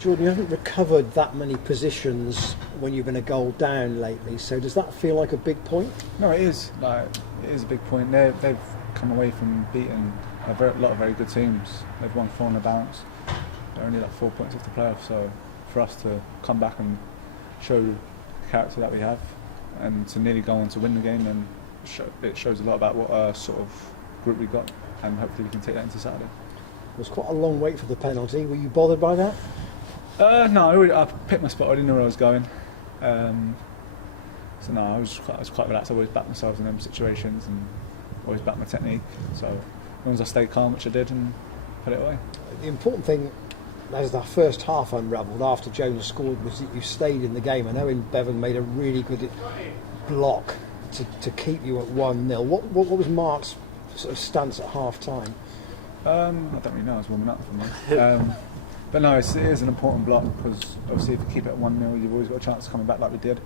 Jordan, you haven't recovered that many positions when you've been a goal down lately, so does that feel like a big point? No, it is. It is a big point. They've come away from beating a lot of very good teams. They've won 4 on the bounce. They're only 4 points off the playoffs, so for us to come back and show the character that we have and to nearly go on to win the game, then it shows a lot about what sort of group we got, and hopefully we can take that into Saturday. It was quite a long wait for the penalty. Were you bothered by that? No, I picked my spot. I didn't know where I was going. So no, I was quite relaxed. I always back myself in them situations and always back my technique. So as long as I stayed calm, which I did, and put it away. The important thing, as the first half unravelled after Jones scored, was that you stayed in the game. I know Bevan made a really good block to keep you at 1-0. What was Mark's sort of stance at half time? I don't really know. I was warming up for me. But no, it is an important block, because obviously if you keep it at 1-0, you've always got a chance of coming back like we did,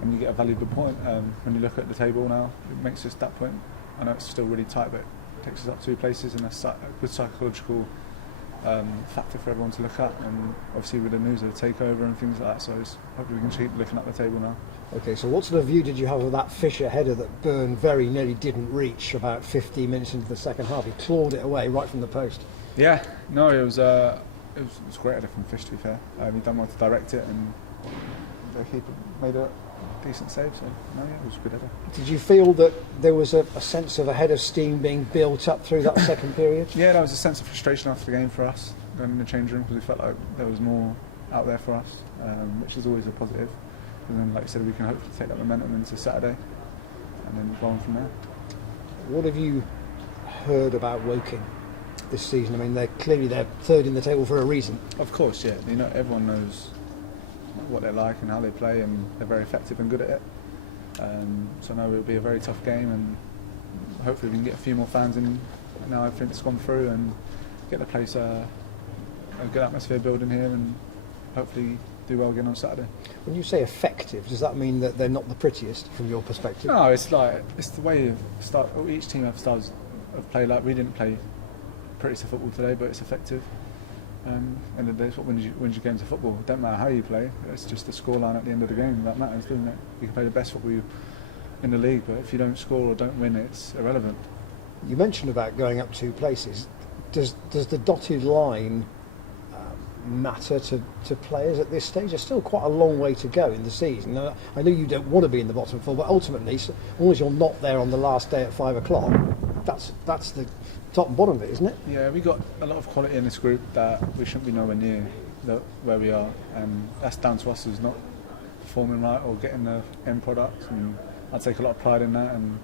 and you get a valuable point. When you look at the table now, it makes us that point. I know it's still really tight, but it takes us up 2 places, and that's a good psychological factor for everyone to look at. And obviously with the news of the takeover and things like that, so hopefully we can keep looking at the table now. Okay, so what sort of view did you have of that Fisher header that Byrne very nearly didn't reach about 15 minutes into the second half? He clawed it away right from the post. Yeah, no, it was great header from Fish, to be fair. He done well to direct it, and the keeper made a decent save, so no, yeah, it was a good header. Did you feel that there was a sense of a head of steam being built up through that second period? Yeah, there was a sense of frustration after the game for us, going in the change room, because we felt like there was more out there for us, which is always a positive. And then, like you said, we can hopefully take that momentum into Saturday and then go on from there. What have you heard about Woking this season? I mean, they're third in the table for a reason. Of course, yeah. You know, everyone knows what they're like and how they play, and they're very effective and good at it. So no, it'll be a very tough game, and hopefully we can get a few more fans in now everything's gone through, and get the place a good atmosphere building here, and hopefully do well again on Saturday. When you say effective, does that mean that they're not the prettiest from your perspective? No, it's the way each team have styles of play. Like, we didn't play pretty football today, but it's effective. And that's what wins you games of football. It don't matter how you play, it's just the scoreline at the end of the game that matters, doesn't it? You can play the best football in the league, but if you don't score or don't win, it's irrelevant. You mentioned about going up 2 places. Does the dotted line matter to players at this stage? There's still quite a long way to go in the season. Now, I know you don't want to be in the bottom 4, but ultimately, as long as you're not there on the last day at 5 o'clock, that's the top and bottom of it, isn't it? Yeah, we got a lot of quality in this group that we shouldn't be nowhere near where we are, and that's down to us as not performing right or getting the end product. And I take a lot of pride in that, and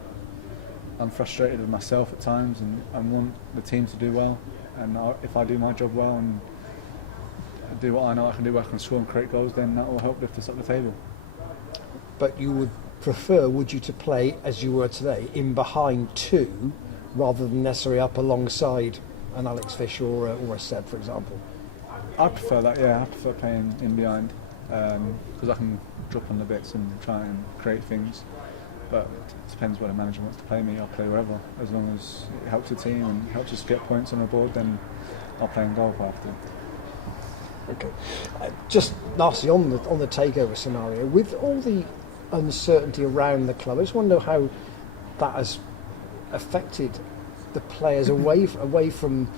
I'm frustrated with myself at times, and I want the team to do well. And if I do my job well and do what I know I can do, where I can score and create goals, then that will help lift us up the table. But you would prefer, would you, to play as you were today, in behind 2, rather than necessarily up alongside an Alex Fish or a Seb, for example? I prefer that, yeah. I prefer playing in behind, because I can drop on the bits and try and create things. But it depends where the manager wants to play me. I'll play wherever, as long as it helps the team and helps us get points on the board. Then I'll play in goal if I have to. Okay. Just lastly, on the takeover scenario, with all the uncertainty around the club, I just want to know how that has affected the players away from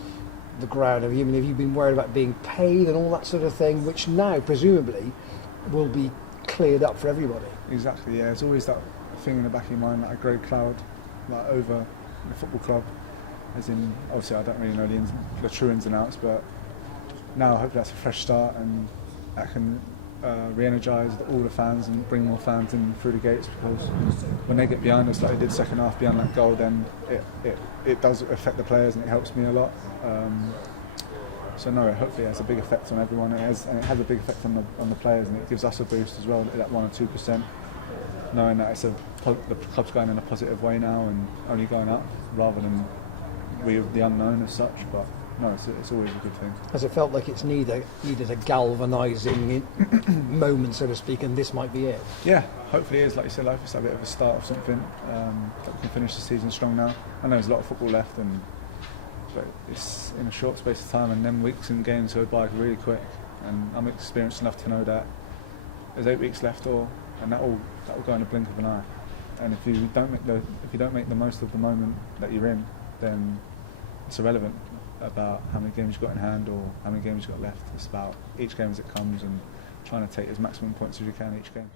the ground. Have you been worried about being paid and all that sort of thing, which now presumably will be cleared up for everybody? Exactly. Yeah. There's always that thing in the back of your mind, like a grey cloud, like over the football club. As in, obviously, I don't really know the true ins and outs, but now hopefully that's a fresh start, and that can re-energise all the fans and bring more fans in through the gates, because when they get behind us like they did second half behind that goal, then it does affect the players, and it helps me a lot. So no, hopefully it has a big effect on everyone. It has a big effect on the players, and it gives us a boost as well, that 1 or 2%, knowing that the club's going in a positive way now and only going up, rather than we the unknown as such. But no, it's always a good thing. Has it felt like it's needed a galvanising moment, so to speak, and this might be it? Yeah, hopefully it is. Like you said, it's a bit of a start of something, that we can finish the season strong now. I know there's a lot of football left, but it's in a short space of time, and then weeks and games go by really quick. and I'm experienced enough to know that there's 8 weeks left, and that will go in the blink of an eye. And if you don't make the most of the moment that you're in, then it's irrelevant about how many games you've got in hand or how many games you've got left. It's about each game as it comes and trying to take as maximum points as you can each game.